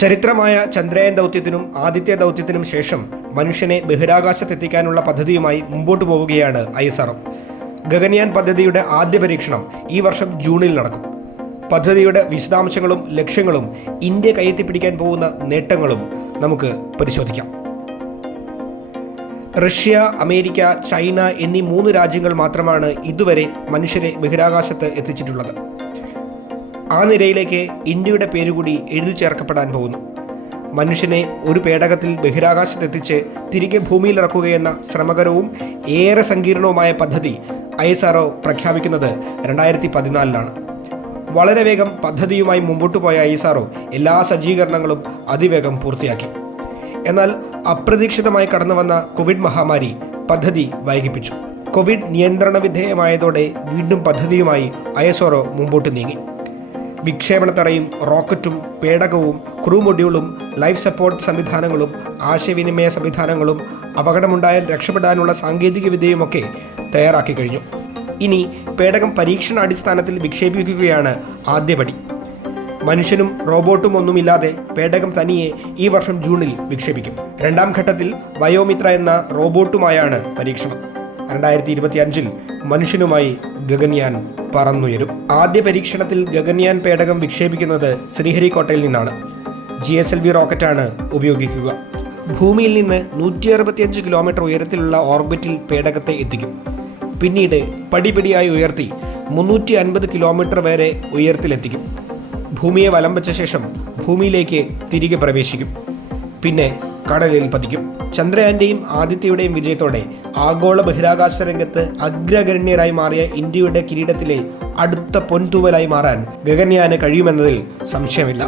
ചരിത്രമായ ചന്ദ്രയാൻ ദൗത്യത്തിനും ആദിത്യ ദൗത്യത്തിനും ശേഷം മനുഷ്യനെ ബഹിരാകാശത്തെത്തിക്കാനുള്ള പദ്ധതിയുമായി മുമ്പോട്ട് പോവുകയാണ് ISRO. ഗഗൻയാൻ പദ്ധതിയുടെ ആദ്യ പരീക്ഷണം ഈ വർഷം ജൂണിൽ നടക്കും. പദ്ധതിയുടെ വിശദാംശങ്ങളും ലക്ഷ്യങ്ങളും ഇന്ത്യ കയ്യെത്തിപ്പിടിക്കാൻ പോകുന്ന നേട്ടങ്ങളും നമുക്ക് പരിശോധിക്കാം. റഷ്യ, അമേരിക്ക, ചൈന എന്നീ 3 രാജ്യങ്ങൾ മാത്രമാണ് ഇതുവരെ മനുഷ്യരെ ബഹിരാകാശത്ത് എത്തിച്ചിട്ടുള്ളത്. ആ നിരയിലേക്ക് ഇന്ത്യയുടെ പേരുകൂടി എഴുതി ചേർക്കപ്പെടാൻ പോകുന്നു. മനുഷ്യനെ ഒരു പേടകത്തിൽ ബഹിരാകാശത്തെത്തിച്ച് തിരികെ ഭൂമിയിലിറക്കുകയെന്ന ശ്രമകരവും ഏറെ സങ്കീർണവുമായ പദ്ധതി ISRO പ്രഖ്യാപിക്കുന്നത് 2014 വളരെ വേഗം പദ്ധതിയുമായി മുമ്പോട്ട് പോയ ISRO എല്ലാ സജ്ജീകരണങ്ങളും അതിവേഗം പൂർത്തിയാക്കി. എന്നാൽ അപ്രതീക്ഷിതമായി കടന്നുവന്ന കോവിഡ് മഹാമാരി പദ്ധതി വൈകിപ്പിച്ചു. കോവിഡ് നിയന്ത്രണ വിധേയമായതോടെ വീണ്ടും പദ്ധതിയുമായി ISRO മുമ്പോട്ട് നീങ്ങി. വിക്ഷേപണത്തറയും റോക്കറ്റും പേടകവും ക്രൂ മൊഡ്യൂളും ലൈഫ് സപ്പോർട്ട് സംവിധാനങ്ങളും ആശയവിനിമയ സംവിധാനങ്ങളും അപകടമുണ്ടായാൽ രക്ഷപ്പെടാനുള്ള സാങ്കേതിക വിദ്യയുമൊക്കെ തയ്യാറാക്കി കഴിഞ്ഞു. ഇനി പേടകം പരീക്ഷണാടിസ്ഥാനത്തിൽ വിക്ഷേപിക്കുകയാണ് ആദ്യപടി. മനുഷ്യനും റോബോട്ടും ഒന്നുമില്ലാതെ പേടകം തനിയെ ഈ വർഷം ജൂണിൽ വിക്ഷേപിക്കും. 2ാം ഘട്ടത്തിൽ വയോമിത്ര എന്ന റോബോട്ടുമായാണ് പരീക്ഷണം. 2025 മനുഷ്യനുമായി ഗഗൻയാൻ പറന്നുയരും. ആദ്യ പരീക്ഷണത്തിൽ ഗഗൻയാൻ പേടകം വിക്ഷേപിക്കുന്നത് ശ്രീഹരിക്കോട്ടയിൽ നിന്നാണ്. GSLV റോക്കറ്റാണ് ഉപയോഗിക്കുക. ഭൂമിയിൽ നിന്ന് 165 കിലോമീറ്റർ ഉയരത്തിലുള്ള ഓർബിറ്റിൽ പേടകത്തെ എത്തിക്കും. പിന്നീട് പടിപടിയായി ഉയർത്തി 350 കിലോമീറ്റർ വരെ ഉയരത്തിലെത്തിക്കും. ഭൂമിയെ വലം വെച്ച ശേഷം ഭൂമിയിലേക്ക് തിരികെ പ്രവേശിക്കും. പിന്നെ കടലിൽ പതിക്കും. ചന്ദ്രയാന്റെയും ആദിത്യയുടെയും വിജയത്തോടെ ആഗോള ബഹിരാകാശ രംഗത്ത് അഗ്രഗണ്യരായി മാറിയ ഇന്ത്യയുടെ കിരീടത്തിലെ അടുത്ത പൊൻതൂവലായി മാറാൻ ഗഗൻയാന് കഴിയുമെന്നതിൽ സംശയമില്ല.